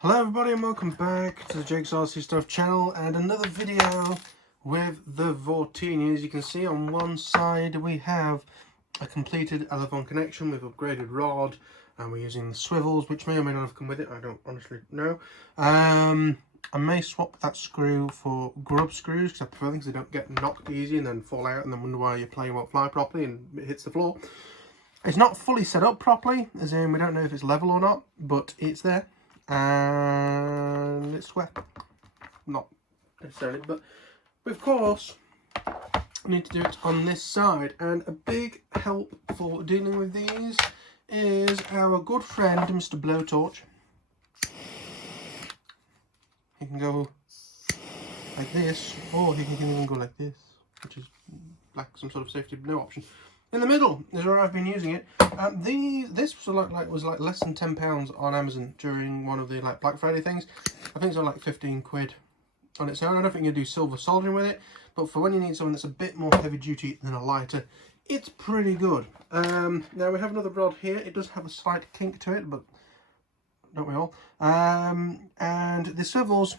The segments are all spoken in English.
Hello everybody and welcome back to the Jake's RC Stuff channel and another video with the Vortini. As you can see, on one side we have a completed Elevon connection with upgraded rod, and we're using the swivels, which may or may not have come with it. I don't honestly know. I may swap that screw for grub screws because I prefer things that don't get knocked easy and then fall out and then wonder why your plane won't fly properly and it hits the floor. It's not fully set up properly, as in we don't know if it's level or not, but it's there. And it's wet, not necessarily, but of course we need to do it on this side. And a big help for dealing with these is our good friend Mr. Blowtorch. He can go like this, or he can even go like this, which is like some sort of safety no option. In the middle is where I've been using it. This was like less than £10 on Amazon during one of the Black Friday things. I think it's like 15 quid on its own. I don't think you do silver soldering with it, but for when you need something that's a bit more heavy duty than a lighter, it's pretty good. Now we have another rod here. It does have a slight kink to it, but don't we all? And the swivels,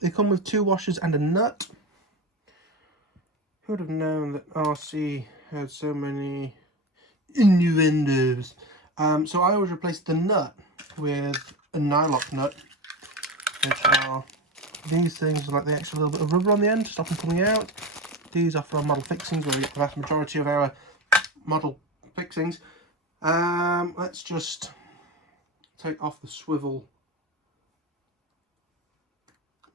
they come with 2 washers and a nut. Who would have known that RC had so many innuendos? So I always replace the nut with a nylock nut, which are these things, like the extra little bit of rubber on the end to stop them coming out. These are for our model fixings, where we get the vast majority of our model fixings. Let's just take off the swivel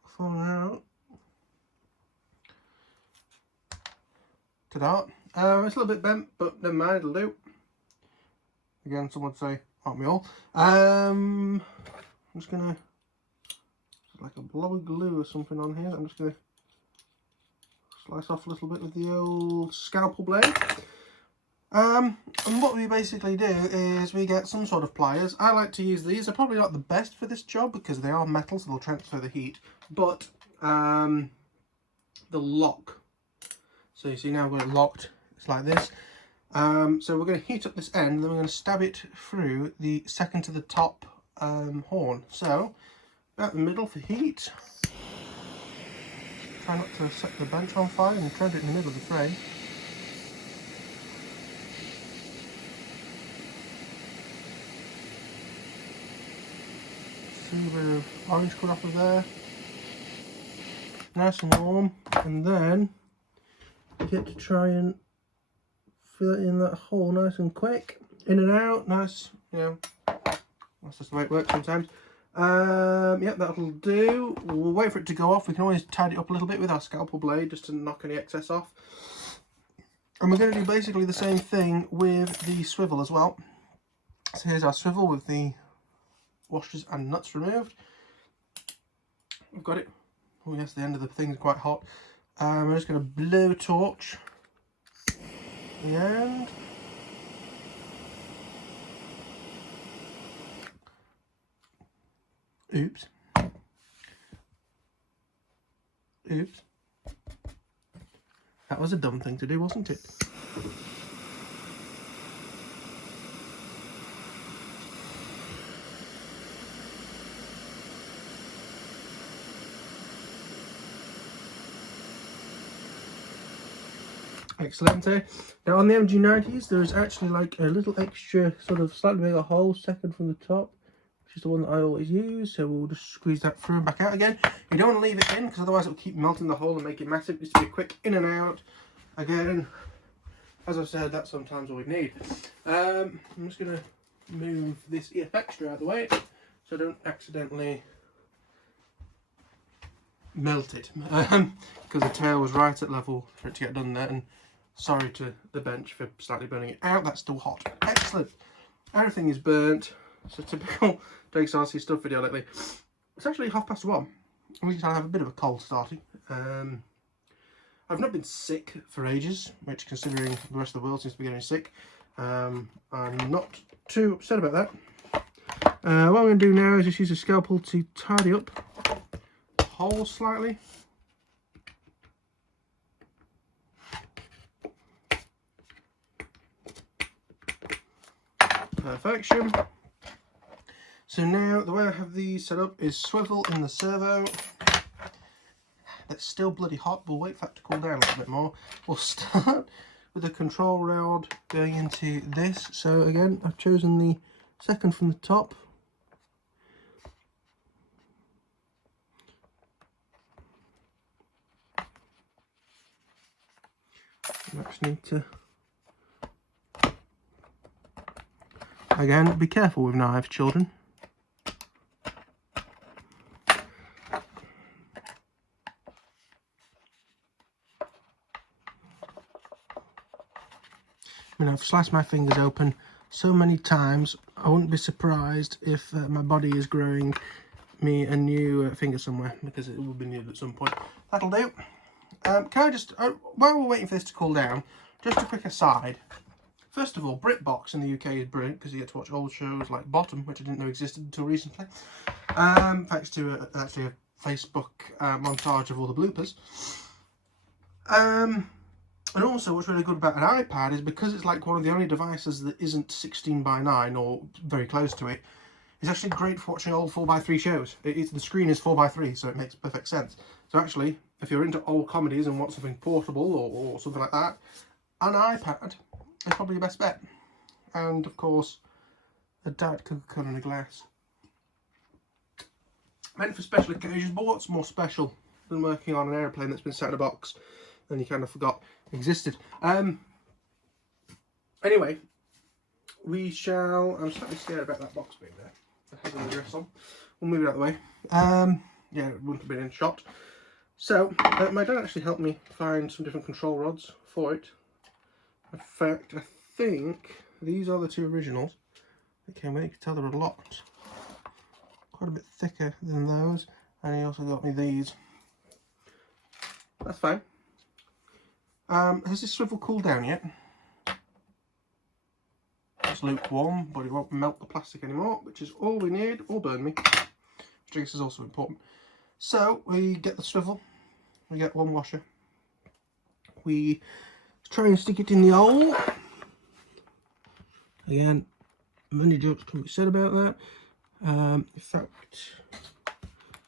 for now. Ta-da. It's a little bit bent, but never mind, it'll do. Again, some would say, aren't we all? I'm just gonna, like a blob of glue or something on here. I'm just gonna slice off a little bit with the old scalpel blade. And what we basically do is we get some sort of pliers. I like to use these. They're probably not the best for this job because they are metal, so they'll transfer the heat. But the lock. So you see now we've got it locked. It's like this. So we're going to heat up this end, and then we're going to stab it through the second to the top horn. So about the middle for heat. Try not to set the bench on fire and tread it in the middle of the frame. See a bit of orange cut off of there. Nice and warm, and then you get to try and fill it in that hole nice and quick, in and out, nice, you know, that's just the way it works sometimes. Yep, that'll do. We'll wait for it to go off. We can always tidy it up a little bit with our scalpel blade just to knock any excess off. And we're going to do basically the same thing with the swivel as well. So here's our swivel with the washers and nuts removed. We've got it. Oh yes, the end of the thing is quite hot. I'm just going to blow torch the end. Oops. Oops. That was a dumb thing to do, wasn't it? Excellent. Now on the MG90s there is actually like a little extra sort of slightly bigger hole second from the top, which is the one that I always use, so we'll just squeeze that through and back out again. You don't want to leave it in because otherwise it will keep melting the hole and make it massive. Just be a quick in and out. Again, as I've said, that's sometimes all we need. I'm just going to move this EFX screw out of the way so I don't accidentally melt it, because the tail was right at level for it to get done there, and sorry to the bench for slightly burning it out. That's still hot. Excellent. Everything is burnt. It's a typical Jake's RC Stuff video lately. It's actually 1:30. At least I have a bit of a cold starting. I've not been sick for ages, which, considering the rest of the world seems to be getting sick, I'm not too upset about that. What I'm going to do now is just use a scalpel to tidy up the hole slightly. Perfection. So now the way I have these set up is swivel in the servo. That's still bloody hot. We'll wait for that to cool down a little bit more. We'll start with the control rod going into this. So again, I've chosen the second from the top. I just need to, again, be careful with knives, children. I mean, I've sliced my fingers open so many times, I wouldn't be surprised if my body is growing me a new finger somewhere, because it will be needed at some point. That'll do. Can I just, while we're waiting for this to cool down, just a quick aside. First of all, BritBox in the UK is brilliant because you get to watch old shows like Bottom, which I didn't know existed until recently. Thanks to actually a Facebook montage of all the bloopers. And also what's really good about an iPad is because it's like one of the only devices that isn't 16:9 or very close to it, it's actually great for watching old 4:3 shows. The screen is 4:3, so it makes perfect sense. So actually, if you're into old comedies and want something portable or something like that, an iPad is probably your best bet. And of course, a Diet Coca-Cola in a glass. Meant for special occasions, but what's more special than working on an airplane that's been sat in a box and you kind of forgot existed? Anyway, we shall... I'm slightly scared about that box being there. It has an address on. We'll move it out of the way. Yeah, it wouldn't have been in shot. So, my dad actually helped me find some different control rods for it. In fact, I think these are the two originals that came with it. You can tell they're a lot, quite a bit thicker than those. And he also got me these. That's fine. Has this swivel cooled down yet? It's lukewarm, but it won't melt the plastic anymore, which is all we need, or burn me, which I guess is also important. So we get the swivel, we get one washer, we try and stick it in the hole. Again, many jokes can be said about that. In fact,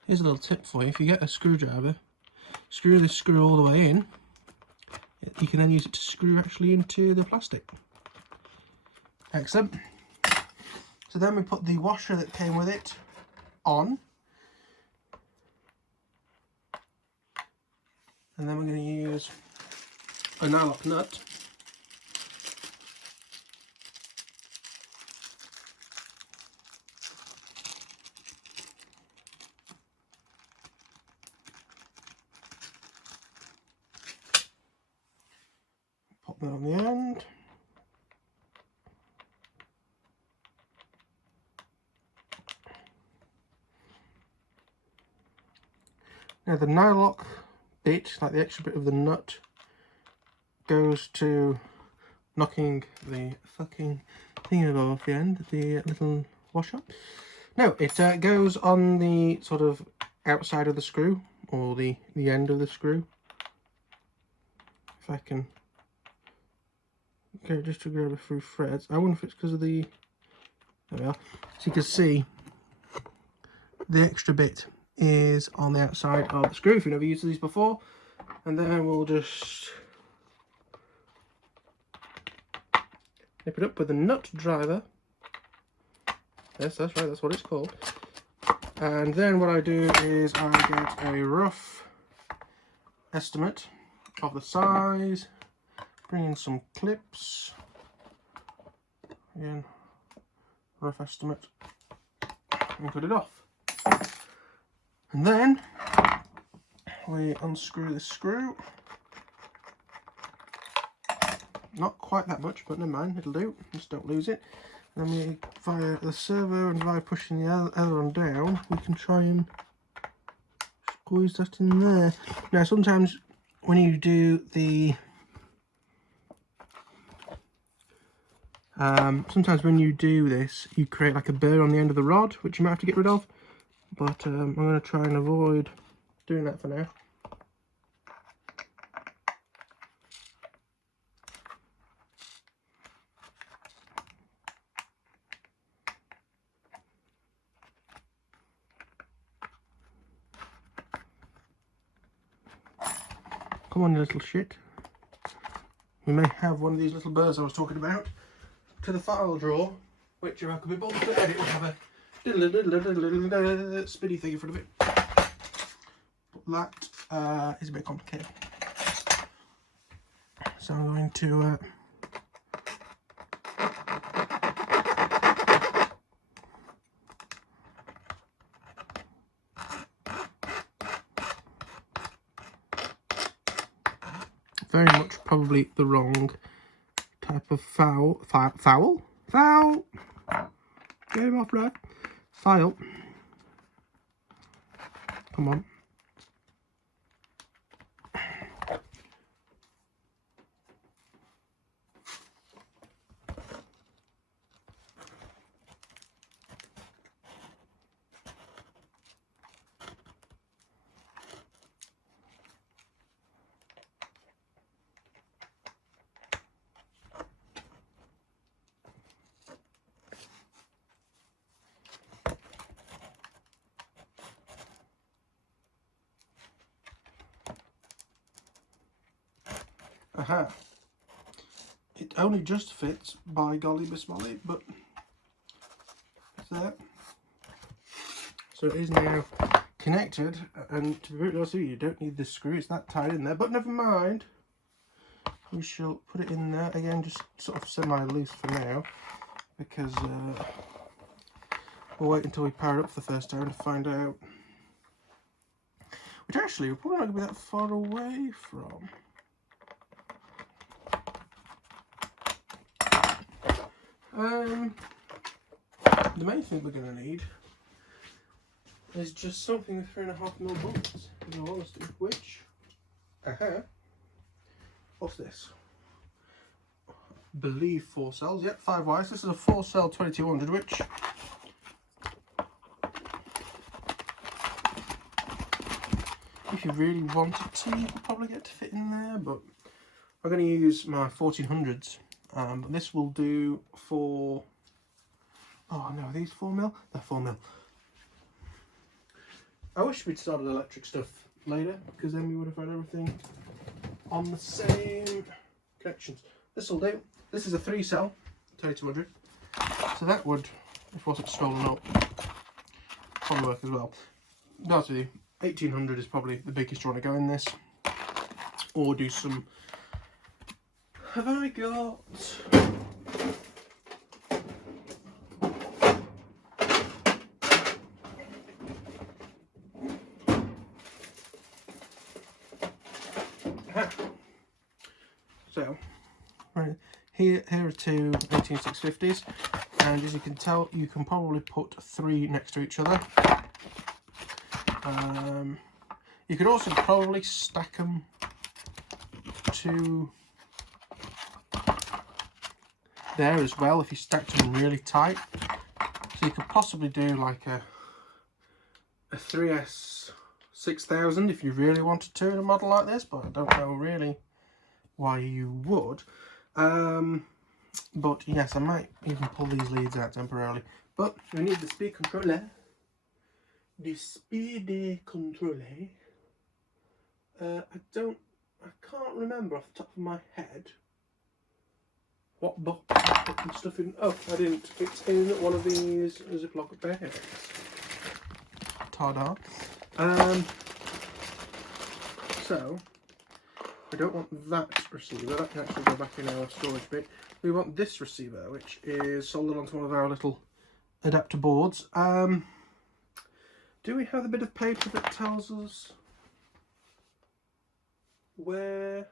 here's a little tip for you. If you get a screwdriver, screw this screw all the way in. You can then use it to screw actually into the plastic. Excellent. So then we put the washer that came with it on. And then we're going to use a nylock nut. Pop that on the end. Now the nylock bit, like the extra bit of the nut, goes to knocking the fucking thing off the end, the little washer. No, it goes on the sort of outside of the screw, or the end of the screw. If I can go just to grab a few threads. I wonder if it's because of the... There we are. So you can see the extra bit is on the outside of the screw if you've never used these before. And then we'll just nip it up with a nut driver. Yes, that's right, that's what it's called. And then what I do is I get a rough estimate of the size, bring in some clips, again, rough estimate, and cut it off. And then we unscrew this screw. Not quite that much, but never mind, it'll do, just don't lose it. And then we, via the servo and via pushing the other one down, we can try and squeeze that in there. Now sometimes when you do the this, you create like a burr on the end of the rod, which you might have to get rid of. But I'm going to try and avoid doing that for now. Come on, you little shit. We may have one of these little birds I was talking about to the file drawer, which if I could be bothered to edit would have a spinny thing in front of it. But that is a bit complicated. So I'm going to very much probably the wrong type of foul. Get him off there. File. Come on. Aha. It only just fits, by golly bismolly, but it's there. So it is now connected, and to be very honest with you, you don't need this screw, it's that tight in there, but never mind. We shall put it in there, again just sort of semi-loose for now, because we'll wait until we power it up for the first time to find out. Which actually, we're probably not going to be that far away from. The main thing we're going to need is just something with 3.5mm bullets, in all honesty, which, what's this? I believe 4 cells, yep, 5 wires. This is a 4-cell 2200, which if you really wanted to, you could probably get to fit in there, but I'm going to use my 1400s. This will do for, oh no, are these 4mm? They're 4mm. I wish we'd started electric stuff later, because then we would have had everything on the same connections. This will do. This is a 3-cell 2200, so that would, if it wasn't stolen up, probably work as well. To be honest with you, 1800 is probably the biggest you want to go in this, or do some. Have I got? So, right here are two 18650s, and as you can tell, you can probably put 3 next to each other. You could also probably stack them to there as well if you stacked them really tight. So you could possibly do like a 3S 6000 if you really wanted to in a model like this, but I don't know really why you would. But yes, I might even pull these leads out temporarily. But we need the speed controller. The speed controller. I can't remember off the top of my head what box I put the stuff in. Oh, I didn't. It's in one of these Ziploc bags. Ta-da. So, I don't want that receiver. That can actually go back in our storage bit. We want this receiver, which is soldered onto one of our little adapter boards. Do we have a bit of paper that tells us what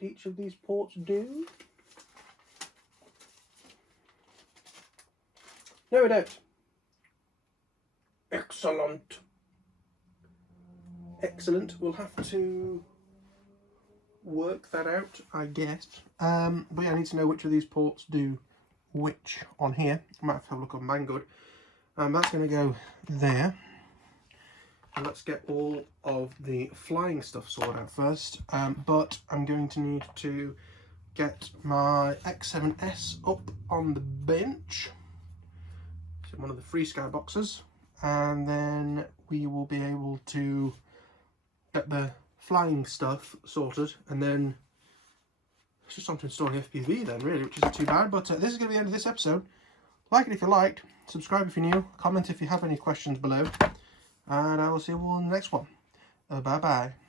each of these ports do? No, we don't. Excellent. Excellent. We'll have to work that out, I guess. But yeah, I need to know which of these ports do which on here. I might have to have a look on Banggood. That's going to go there. And let's get all of the flying stuff sorted out first. But I'm going to need to get my X7S up on the bench. So one of the free sky boxes. And then we will be able to get the flying stuff sorted, and then it's just something storing FPV then, really, which isn't too bad. But this is going to be the end of this episode. Like it if you liked, subscribe if you're new, comment if you have any questions below, and I will see you all in the next one. Bye bye.